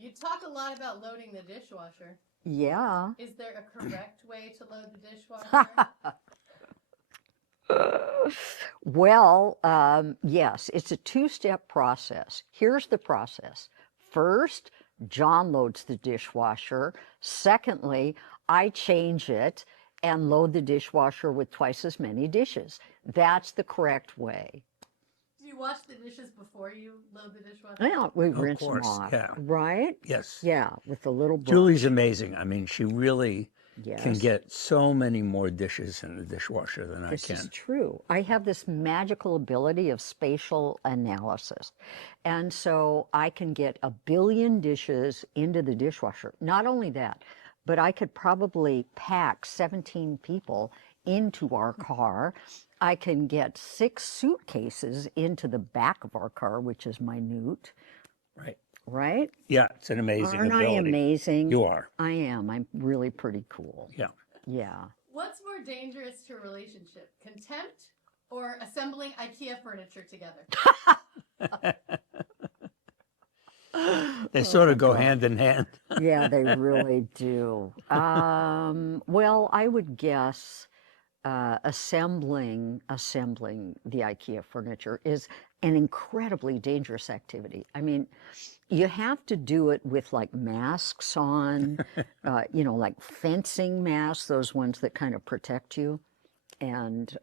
You talk a lot about loading the dishwasher. Yeah. Is there a correct way to load the dishwasher? Well, yes, it's a two-step process. Here's the process. First, John loads the dishwasher. Secondly, I change it and load the dishwasher with twice as many dishes. That's the correct way. Do you wash the dishes before you load the dishwasher? Yeah, we Of rinse them course, off, yeah. right? Yes. Yeah, with a little brush. Julie's amazing. I mean, she really can Yes. get so many more dishes in the dishwasher than I This is can. true. I have this magical ability of spatial analysis. And so I can get 1 billion dishes into the dishwasher. Not only that, but I could probably pack 17 people into our car. I can get 6 suitcases into the back of our car, which is minute, Right. right? Yeah, it's an amazing Aren't I ability. amazing? You are. I am. I'm really pretty cool. Yeah. Yeah. What's more dangerous to a relationship, contempt or assembling IKEA furniture together? They sort Oh, of go God. hand in hand. Yeah, they really do. Well, I would guess assembling the IKEA furniture is an incredibly dangerous activity. I mean, you have to do it with like masks on, like fencing masks, those ones that kind of protect you, and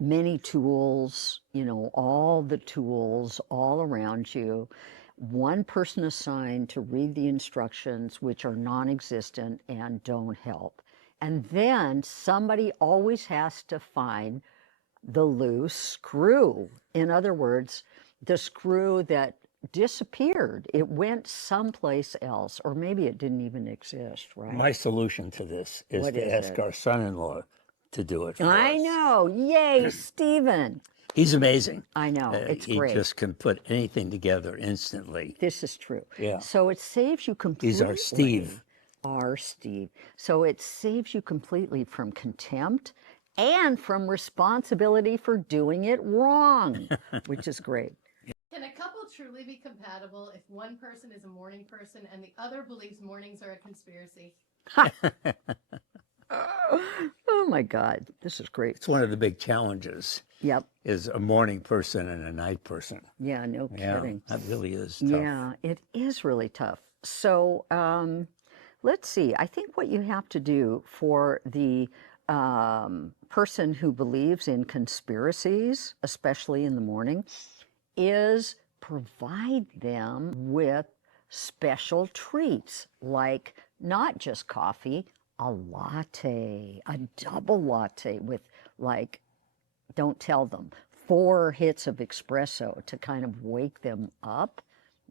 many tools, all the tools all around you. One person assigned to read the instructions, which are non-existent and don't help. And then somebody always has to find the loose screw. In other words, the screw that disappeared. It went someplace else, or maybe it didn't even exist, right? My solution to this is What to is ask it? our son-in-law to do it for I us. know. Yay, Stephen. He's amazing. I know. It's he great. just can put anything together instantly. This is true. Yeah. So it saves you completely. He's our Steve. Our Steve. So it saves you completely from contempt and from responsibility for doing it wrong, which is great. Can a couple truly be compatible if one person is a morning person and the other believes mornings are a conspiracy? Oh my God, this is great. It's one of the big challenges. Yep. Is a morning person and a night person. Yeah, no kidding. Yeah, that really is tough. Yeah, it is really tough. So let's see. I think what you have to do for the person who believes in conspiracies, especially in the morning, is provide them with special treats, like not just coffee, a latte, a double latte with, like, don't tell them, 4 hits of espresso to kind of wake them up,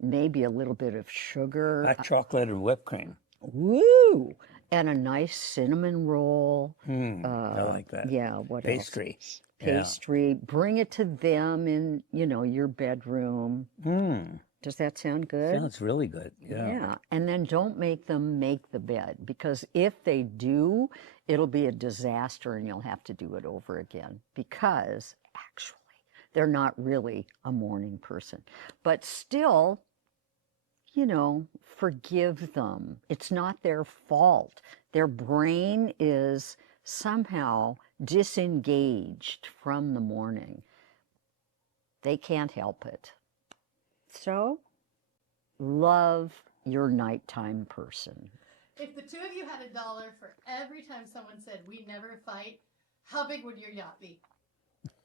maybe a little bit of sugar. Hot chocolate and whipped cream. Woo! And a nice cinnamon roll. I like that. Yeah, what Pastry. else? Pastry. Bring it to them in, your bedroom. Does that sound good? Sounds really good. Yeah. Yeah. And then don't make them make the bed, because if they do, it'll be a disaster and you'll have to do it over again, because actually they're not really a morning person. But still, forgive them. It's not their fault. Their brain is somehow disengaged from the morning. They can't help it. So, love your nighttime person. If the two of you had $1 for every time someone said, "We never fight," how big would your yacht be?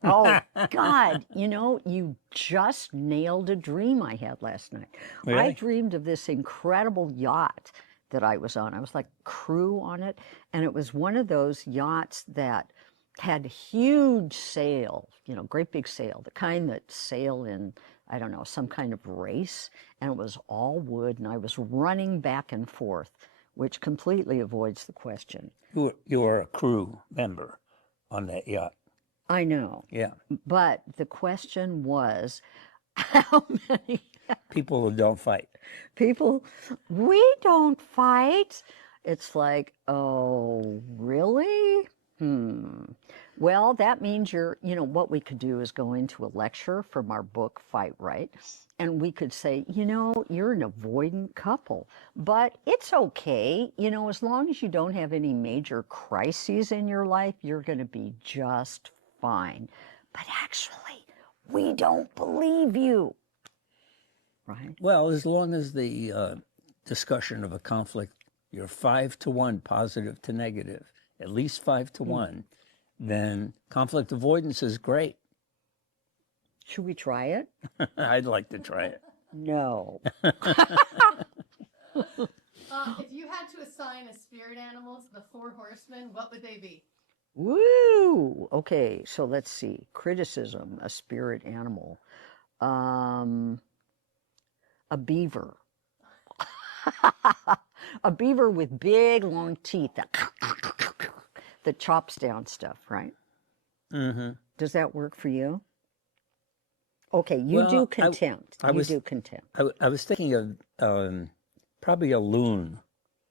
Oh, God, you just nailed a dream I had last night. Really? I dreamed of this incredible yacht that I was on. I was like crew on it, and it was one of those yachts that had huge sail, great big sail, the kind that sail in, I don't know, some kind of race, and it was all wood, and I was running back and forth, which completely avoids the question. You are a crew member on that yacht. I know. Yeah. But the question was, how many people who don't fight? People, we don't fight. It's like, oh, really? Well, that means what we could do is go into a lecture from our book, Fight Right, and we could say, you're an avoidant couple, but it's okay. As long as you don't have any major crises in your life, you're going to be just fine. But actually, we don't believe you. Right? Well, as long as the discussion of a conflict, you're 5-to-1 positive to negative, at least 5-to-1, then conflict avoidance is great. Should we try it? I'd like to try it. No. If you had to assign a spirit animal to the 4 horsemen, what would they be? Woo! Okay, so let's see. Criticism, a spirit animal. A beaver. A beaver with big, long teeth that chops down stuff, right? Mm-hmm. Does that work for you? Okay, you do contempt. You do contempt. I was thinking of probably a loon.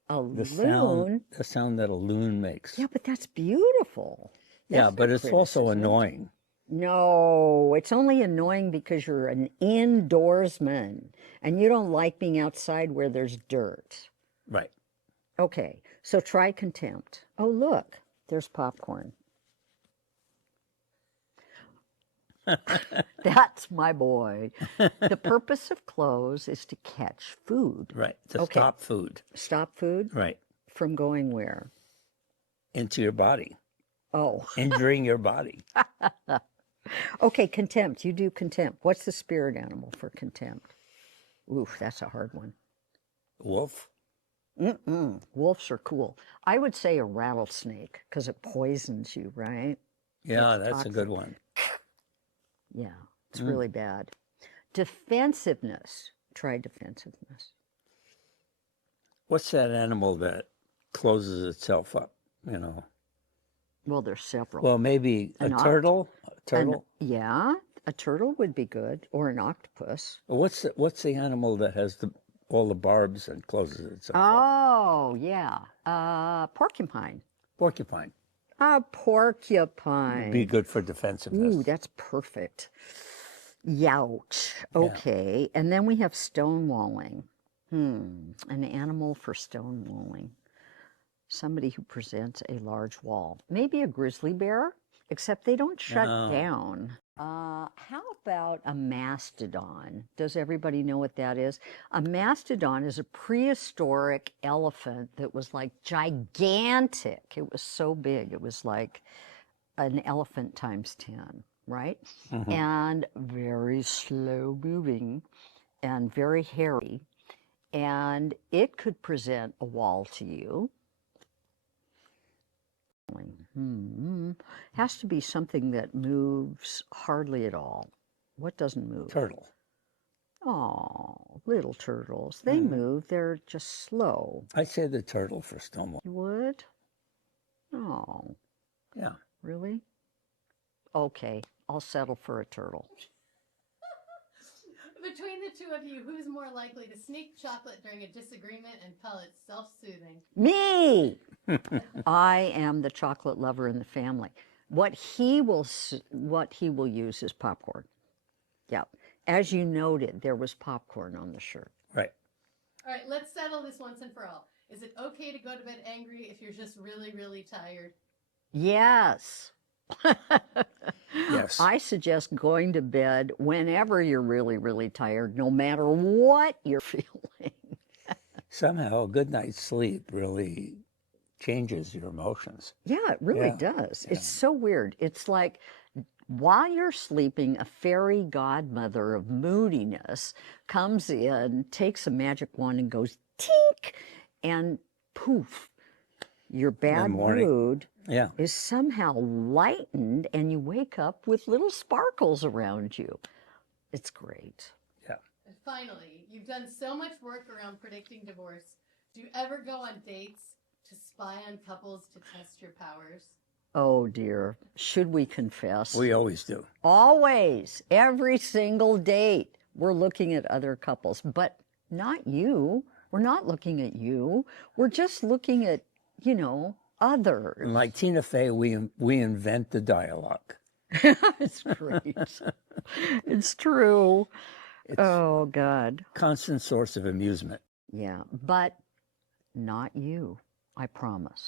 A loon? The sound that a loon makes. Yeah, but that's beautiful. Yeah, but it's also annoying. No, it's only annoying because you're an indoorsman and you don't like being outside where there's dirt. Right. Okay, so try contempt. Oh, look, there's popcorn. That's my boy. The purpose of clothes is to catch food. Right, to stop food. Stop food? Right. From going where? Into your body. Oh. Injuring your body. Okay, contempt. You do contempt. What's the spirit animal for contempt? Oof, that's a hard one. Wolf? Wolves are cool. I would say a rattlesnake because it poisons you, right? Yeah, It's that's toxic. a good one. Yeah, it's really bad. Defensiveness. Try defensiveness. What's that animal that closes itself up, Well, there's several. Well, maybe a turtle? A turtle? Yeah, a turtle would be good, or an octopus. What's the animal that has all the barbs and closes itself up? Oh, yeah. Porcupine. Porcupine. A porcupine. Would be good for defensiveness. Ooh, that's perfect. Yacht. Okay. Yeah. And then we have stonewalling. An animal for stonewalling. Somebody who presents a large wall. Maybe a grizzly bear, except they don't shut down. How about a mastodon? Does everybody know what that is? A mastodon is a prehistoric elephant that was like gigantic. It was so big. It was like an elephant times 10, right? Mm-hmm. And very slow moving and very hairy. And it could present a wall to you. Has to be something that moves hardly at all. What doesn't move? Turtle. Oh, little turtles. They move. They're just slow. I'd say the turtle for stonewall. You would? Oh. Yeah. Really? Okay, I'll settle for a turtle. Between the two of you, who's more likely to sneak chocolate during a disagreement and call it self-soothing? Me! I am the chocolate lover in the family. What he will use is popcorn. Yeah. As you noted, there was popcorn on the shirt. Right. All right, let's settle this once and for all. Is it okay to go to bed angry if you're just really, really tired? Yes. Yes. I suggest going to bed whenever you're really, really tired, no matter what you're feeling. Somehow a good night's sleep really changes your emotions. Yeah, it really does. Yeah. It's so weird. It's like while you're sleeping, a fairy godmother of moodiness comes in, takes a magic wand and goes tink, and poof, your bad mood is somehow lightened and you wake up with little sparkles around you. It's great. Yeah. And finally, you've done so much work around predicting divorce. Do you ever go on dates to spy on couples to test your powers? Oh dear. Should we confess? We always do. Always. Every single date. We're looking at other couples, but not you. We're not looking at you. We're just looking at, others. And like Tina Fey, we invent the dialogue. It's great. It's true. It's Oh, God. constant source of amusement. Yeah, but not you, I promise.